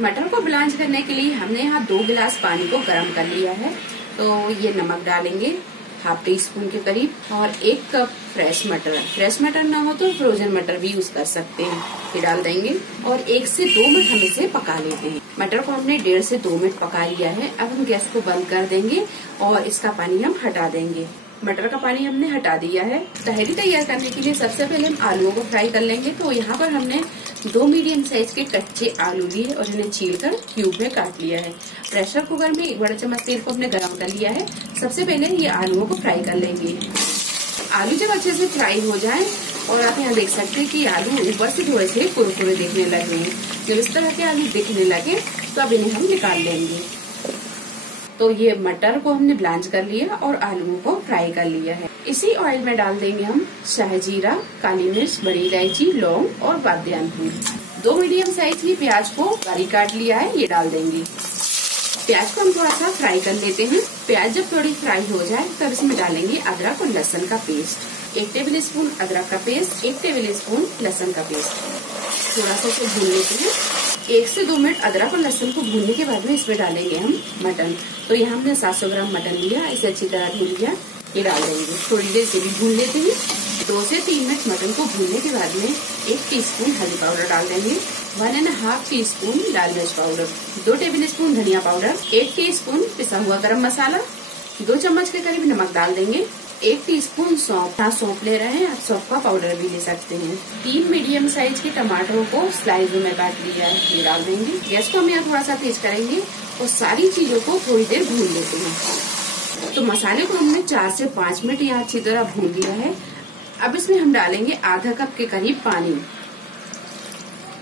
मटर को ब्लांच करने के लिए हमने यहाँ 2 गिलास पानी को गर्म कर लिया है। तो ये नमक डालेंगे ½ टीस्पून के करीब, और 1 कप फ्रेश मटर ना हो तो फ्रोजन मटर भी यूज कर सकते हैं, ये डाल देंगे। और 1 से 2 मिनट हम इसे पका लेते हैं। मटर को हमने 1.5 से 2 मिनट पका लिया है। अब हम गैस को बंद कर देंगे और इसका पानी हम हटा देंगे। मटर का पानी हमने हटा दिया है। तहरी तैयार करने के लिए सबसे पहले हम आलूओं को फ्राई कर लेंगे। तो यहाँ पर हमने 2 मीडियम साइज के कच्चे आलू लिए और इन्हें छीलकर क्यूब में काट लिया है। प्रेशर कुकर में 1 बड़ा चम्मच तेल को हमने गर्म कर लिया है। सबसे पहले ये आलूओं को फ्राई कर लेंगे। आलू जब अच्छे से फ्राई हो जाए, और आप यहाँ देख सकते हैं कि आलू ऊपर से थोड़े से कुरकुरे दिखने लगे हैं। जब इस तरह के आलू दिखने लगे तो अब इन्हें हम निकाल लेंगे। तो ये मटर को हमने ब्लांच कर लिया और आलूओं को फ्राई कर लिया है। इसी ऑयल में डाल देंगे हम शाहजीरा, काली मिर्च, बड़ी इलायची, लौंग और बादियान फूल। 2 मीडियम साइज की प्याज को बारीक काट लिया है, ये डाल देंगे। प्याज को हम थोड़ा सा फ्राई कर लेते हैं। प्याज जब थोड़ी फ्राई हो जाए तब इसमें डालेंगे अदरक और लहसुन का पेस्ट। 1 टेबल स्पून अदरक का पेस्ट, 1 टेबल स्पून लहसुन का पेस्ट। थोड़ा सा इसे भून लेते हैं। 1 से 2 मिनट अदरक और लहसुन को भूनने के बाद में इसमें डालेंगे हम मटन। तो यहाँ हमने 700 ग्राम मटन लिया, इसे अच्छी तरह भून लिया, ये डाल देंगे। थोड़ी देर से भी भून लेते हैं। 2 से 3 मिनट मटन को भूनने के बाद में 1 टीस्पून हल्दी पाउडर डाल देंगे, 1½ टीस्पून लाल मिर्च पाउडर, 2 टेबल स्पून धनिया पाउडर, 1 टीस्पून पिसा हुआ गरम मसाला, 2 चम्मच के करीब नमक डाल देंगे, 1 टीस्पून सौंफ। यहाँ सौंफ ले रहे हैं, आप सौंफ का पाउडर भी ले सकते हैं। 3 मीडियम साइज के टमाटरों को स्लाइसों में काट लिया है, ये डाल देंगे। गैस को हम यहाँ थोड़ा सा तेज करेंगे और सारी चीजों को थोड़ी देर भून लेते हैं। तो मसाले को हमने 4 से 5 मिनट यहाँ अच्छी तरह भून लिया है। अब इसमें हम डालेंगे ½ कप के करीब पानी।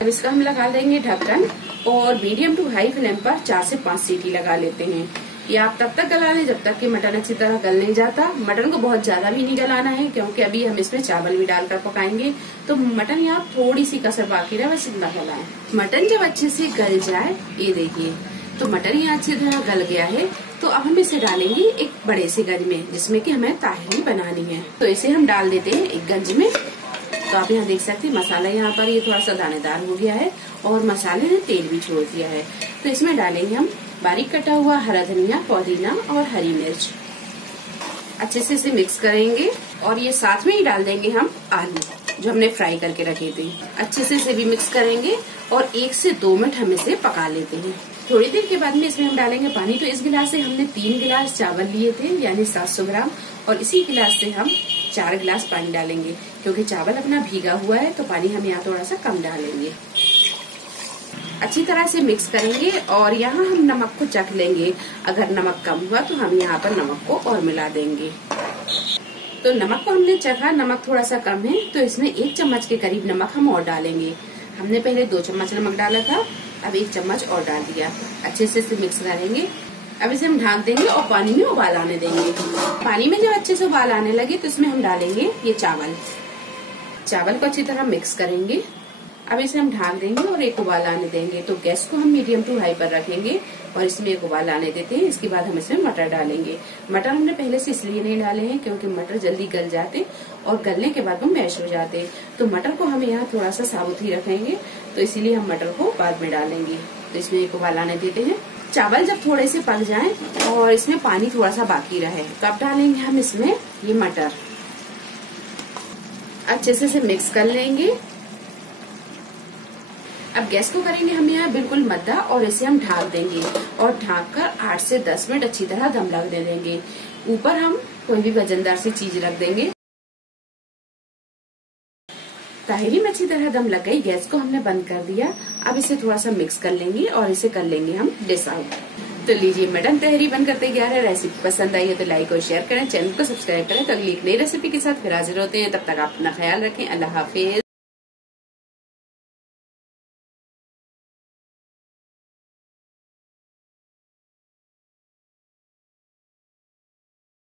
अब इसका हम लगा देंगे ढक्कन और मीडियम टू हाई फ्लेम पर 4 से 5 सीटी लगा लेते हैं। ये आप तब तक गला लें जब तक कि मटन अच्छी तरह गल नहीं जाता। मटन को बहुत ज्यादा भी नहीं गलाना है, क्योंकि अभी हम इसमें चावल भी डालकर पकाएंगे। तो मटन यहाँ थोड़ी सी कसर बाकी रहे, बस इतना गलाएं। मटन जब अच्छे से गल जाए, ये देखिए तो मटन यहाँ अच्छी तरह गल गया है। तो अब हम इसे डालेंगे एक बड़े से गंज में, जिसमें कि हमें ताहरी बनानी है। तो इसे हम डाल देते हैं एक गंज में। तो आप यहाँ देख सकते हैं मसाला यहाँ पर ये थोड़ा सा दानेदार हो गया है और मसाले ने तेल भी छोड़ दिया है। तो इसमें डालेंगे हम बारीक कटा हुआ हरा धनिया, पुदीना और हरी मिर्च। अच्छे से इसे मिक्स करेंगे और ये साथ में ही डाल देंगे हम आलू जो हमने फ्राई करके रखे थे। अच्छे से इसे भी मिक्स करेंगे और 1 से 2 मिनट हम इसे पका लेते हैं। थोड़ी देर के बाद में इसमें हम डालेंगे पानी। तो इस गिलास से हमने 3 गिलास चावल लिए थे, यानी 700 ग्राम, और इसी गिलास से हम 4 गिलास पानी डालेंगे। क्योंकि चावल अपना भीगा हुआ है तो पानी हम यहाँ थोड़ा सा कम डालेंगे। अच्छी तरह से मिक्स करेंगे और यहाँ हम नमक को चख लेंगे। अगर नमक कम हुआ तो हम यहाँ पर नमक को और मिला देंगे। तो नमक को हमने चखा, नमक थोड़ा सा कम है, तो इसमें 1 चम्मच के करीब नमक हम और डालेंगे। हमने पहले 2 चम्मच नमक डाला था, अब 1 चम्मच और डाल दिया। अच्छे से इसे मिक्स करेंगे। अब इसे हम ढक देंगे और पानी में उबाल आने देंगे। पानी में जब अच्छे से उबाल आने लगे तो इसमें हम डालेंगे ये चावल को अच्छी तरह मिक्स करेंगे। अब इसे हम ढक देंगे और एक उबाल आने देंगे। तो गैस को हम मीडियम टू हाई पर रखेंगे और इसमें एक उबाल आने देते हैं। इसके बाद हम इसमें मटर डालेंगे। मटर हमने पहले से इसलिए नहीं डाले हैं क्योंकि मटर जल्दी गल जाते और गलने के बाद वो मैश हो जाते। तो मटर को हम यहाँ थोड़ा सा साबुत ही रखेंगे, तो इसीलिए हम मटर को बाद में डालेंगे। तो इसमें एक उबाल आने देते हैं। चावल जब थोड़े से पक जाएं और इसमें पानी थोड़ा सा बाकी रहे तब डालेंगे हम इसमें ये मटर। अच्छे से इसे मिक्स कर लेंगे। अब गैस को करेंगे हम यहाँ बिल्कुल मद्दा और इसे हम ढक देंगे और ढक कर 8 से 10 मिनट अच्छी तरह दम लगने देंगे। ऊपर हम कोई भी वजनदार सी चीज रख देंगे। ताहरी में अच्छी तरह दम लग गई, गैस को हमने बंद कर दिया। अब इसे थोड़ा सा मिक्स कर लेंगे और इसे कर लेंगे हम डिश आउट। तो लीजिए मटन तहरी बनकर तैयार है। रेसिपी पसंद आई है तो लाइक और शेयर करें, चैनल को सब्सक्राइब करें। तो अगली एक नई रेसिपी के साथ फिर हाजिर होते हैं। तब तक आप अपना ख्याल रखें। अल्लाह हाफिज।